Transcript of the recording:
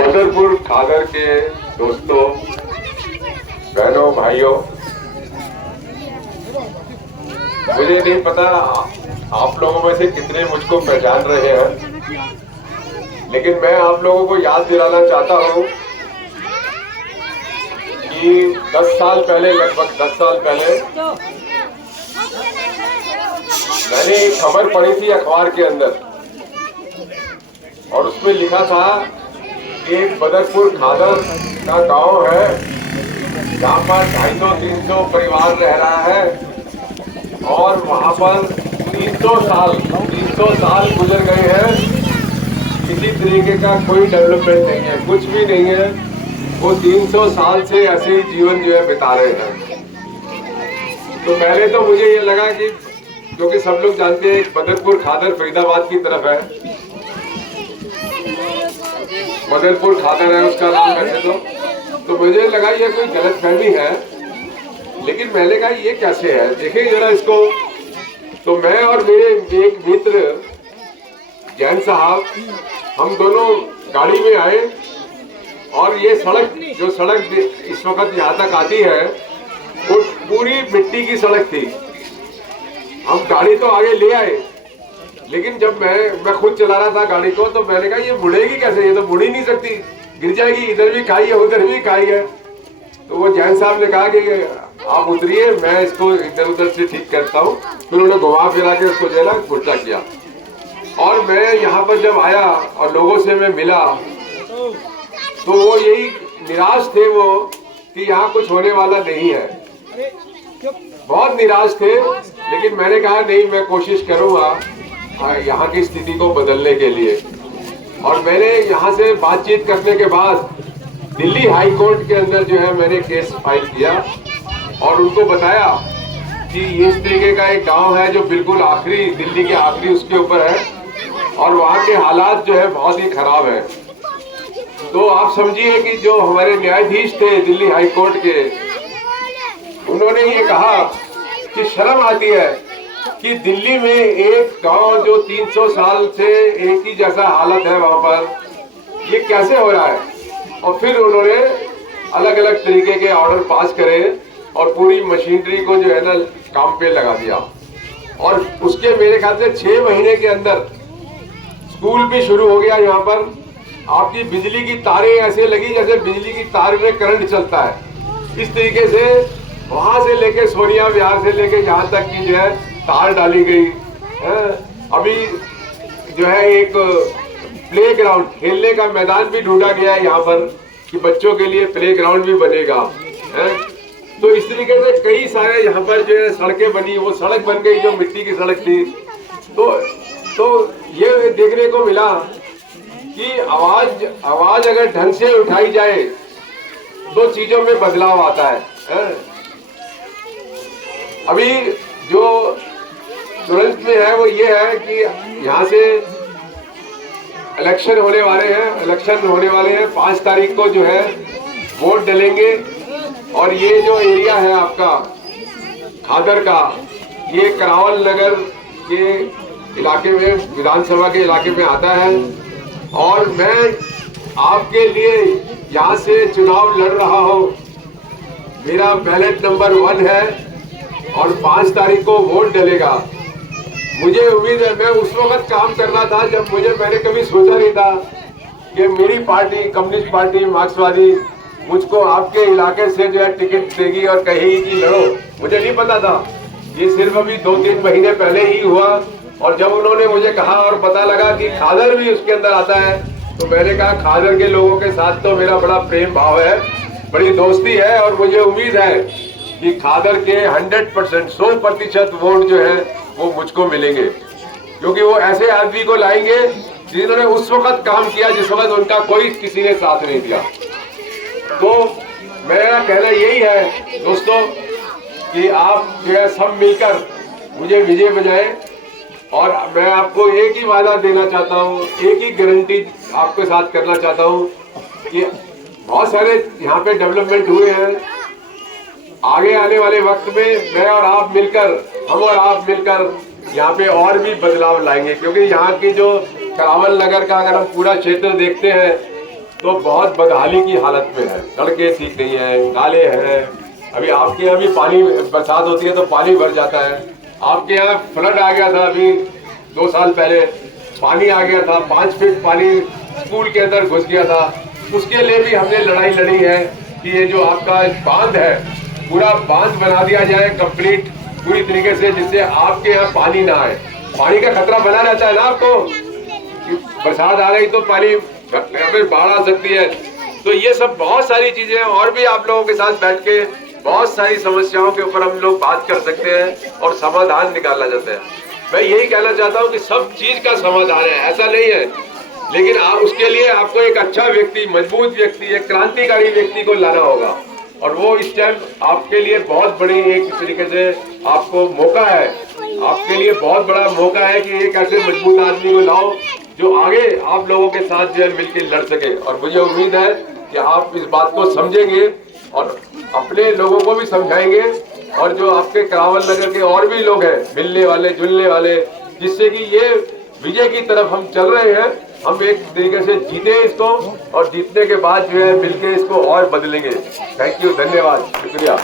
बदरपुर खादर के दोस्तों, बहनों, भाइयों, मुझे नहीं पता आप लोगों में से कितने मुझको पहचान रहे हैं, लेकिन मैं आप लोगों को याद दिलाना चाहता हूं कि 10 साल पहले, लगभग 10 साल पहले मैंने एक खबर पढ़ी थी अखबार के अंदर, और उसमें लिखा था कि एक बदरपुर खादर का गांव है जहाँ पर 250-300 परिवार रह रहा है, और वहाँ पर 300 साल गुजर गए हैं। किसी तरीके का कोई डेवलपमेंट नहीं है, कुछ भी नहीं है। वो 300 साल से ऐसे ही जीवन जो है बिता रहे हैं। तो पहले तो मुझे ये लगा कि क्योंकि सब लोग जानते हैं बदरपुर खादर फरीदाबाद की तरफ है, बदरपुर खादर है उसका नाम वैसे तो मुझे लगा ये कोई गलतफहमी है, लेकिन मैंने कहा ये कैसे है, देखिए जरा इसको। तो मैं और मेरे एक मित्र जैन साहब, हम दोनों गाड़ी में आए, और ये सड़क जो सड़क इस वक्त यहाँ तक आती है वो पूरी मिट्टी की सड़क थी। हम गाड़ी तो आगे ले आए, लेकिन जब मैं खुद चला रहा था गाड़ी को, तो मैंने कहा ये मुड़ेगी कैसे, ये तो मुड़ ही नहीं सकती, गिर जाएगी, इधर भी खाई है उधर भी खाई है। तो वो जैन साहब ने कहा कि आप उतरिए, मैं इसको इधर उधर से ठीक करता हूँ। फिर उन्होंने घुमा फिरा के उसको जो है उल्टा किया। और मैं यहाँ पर जब आया और लोगों से मैं मिला, तो वो यही निराश थे वो कि यहाँ कुछ होने वाला नहीं है, बहुत निराश थे। लेकिन मैंने कहा नहीं, मैं कोशिश करूँगा यहाँ की स्थिति को बदलने के लिए। और मैंने यहाँ से बातचीत करने के बाद दिल्ली हाई कोर्ट के अंदर जो है मैंने केस फाइल किया, और उनको बताया कि इस तरीके का एक गांव है जो बिल्कुल आखिरी, दिल्ली के आखिरी उसके ऊपर है, और वहाँ के हालात जो है बहुत ही खराब है। तो आप समझिए कि जो हमारे न्यायाधीश थे दिल्ली हाई कोर्ट के, उन्होंने ये कहा कि शर्म आती है कि दिल्ली में एक गांव जो 300 साल से एक ही जैसा हालत है वहां पर, ये कैसे हो रहा है। और फिर उन्होंने अलग अलग तरीके के ऑर्डर पास करे और पूरी मशीनरी को जो है ना काम पे लगा दिया। और उसके मेरे ख्याल से 6 महीने के अंदर स्कूल भी शुरू हो गया। यहाँ पर आपकी बिजली की तारें ऐसे लगी जैसे बिजली की तार में करंट चलता है। इस तरीके से वहां से लेके सोनिया विहार से लेके यहाँ तक की जो है तार डाली गई है। अभी जो है एक प्ले ग्राउंड, खेलने का मैदान भी ढूंढा गया है यहाँ पर कि बच्चों के लिए प्ले ग्राउंड भी बनेगा है। तो इस तरीके से कई सारे यहाँ पर जो है सड़कें बनी, वो सड़क बन गई जो मिट्टी की सड़क थी। तो ये देखने को मिला कि आवाज अगर ढंग से उठाई जाए तो चीजों में बदलाव आता है। अभी जो तुरंत में है वो ये है कि यहाँ से इलेक्शन होने वाले हैं 5 तारीख को जो है वोट डलेंगे। और ये जो एरिया है आपका खादर का, ये करावल नगर के इलाके में, विधानसभा के इलाके में आता है। और मैं आपके लिए यहाँ से चुनाव लड़ रहा हूँ। मेरा बैलेट नंबर 1 है और 5 तारीख को वोट डलेगा। मुझे उम्मीद है, मैं उस वक्त काम कर रहा था जब मैंने कभी सोचा नहीं था कि मेरी पार्टी, कम्युनिस्ट पार्टी मार्क्सवादी, मुझको आपके इलाके से जो है टिकट देगी और कहेगी कि लड़ो। मुझे नहीं पता था, ये सिर्फ अभी 2-3 महीने पहले ही हुआ। और जब उन्होंने मुझे कहा और पता लगा कि खादर भी उसके अंदर आता है, तो मैंने कहा खादर के लोगों के साथ तो मेरा बड़ा प्रेम भाव है, बड़ी दोस्ती है। और मुझे उम्मीद है कि खादर के 100% वोट जो है वो मुझको मिलेंगे, क्योंकि वो ऐसे आदमी को लाएंगे जिन्होंने उस वक्त काम किया जिस वक्त उनका कोई किसी ने साथ नहीं दिया। तो मेरा कहना यही है दोस्तों कि आप जो है सब मिलकर मुझे विजय बजाएं। और मैं आपको एक ही वादा देना चाहता हूँ, एक ही गारंटी आपके साथ करना चाहता हूँ कि बहुत सारे यहाँ पे डेवलपमेंट हुए हैं। आगे आने वाले वक्त में मैं और आप मिलकर, हम और आप मिलकर यहाँ पे और भी बदलाव लाएंगे। क्योंकि यहाँ की जो करावल नगर का अगर हम पूरा क्षेत्र देखते हैं तो बहुत बदहाली की हालत में है। सड़कें ठीक नहीं है, नाले हैं। अभी आपके यहाँ भी पानी, बरसात होती है तो पानी भर जाता है। आपके यहाँ फ्लड आ गया था अभी 2 साल पहले, पानी आ गया था, 5 फीट पानी स्कूल के अंदर घुस गया था। उसके लिए भी हमने लड़ाई लड़ी है कि ये जो आपका बांध है, पूरा बांध बना दिया जाए कंप्लीट पूरी तरीके से, जिससे आपके यहाँ पानी ना आए। पानी का खतरा बना रहता है ना आपको, बरसात आ रही तो पानी में बाढ़ आ सकती है। तो ये सब बहुत सारी चीजें, और भी आप लोगों के साथ बैठ के बहुत सारी समस्याओं के ऊपर हम लोग बात कर सकते हैं और समाधान निकाला जाता है। मैं यही कहना चाहता हूँ कि सब चीज का समाधान है, ऐसा नहीं है, लेकिन उसके लिए आपको एक अच्छा व्यक्ति, मजबूत व्यक्ति, एक क्रांतिकारी व्यक्ति को लाना होगा। और वो इस टाइम आपके लिए बहुत बड़ी एक तरीके से आपको मौका है, आपके लिए बहुत बड़ा मौका है कि एक ऐसे मजबूत आदमी को लाओ जो आगे आप लोगों के साथ जो है मिलकर लड़ सके। और मुझे उम्मीद है कि आप इस बात को समझेंगे और अपने लोगों को भी समझाएंगे, और जो आपके करावल नगर के और भी लोग हैं मिलने वाले जुलने वाले, जिससे कि ये विजय की तरफ हम चल रहे हैं। हम एक तरीके से जीते इसको, और जीतने के बाद जो है मिलके इसको और बदलेंगे। थैंक यू, धन्यवाद, शुक्रिया।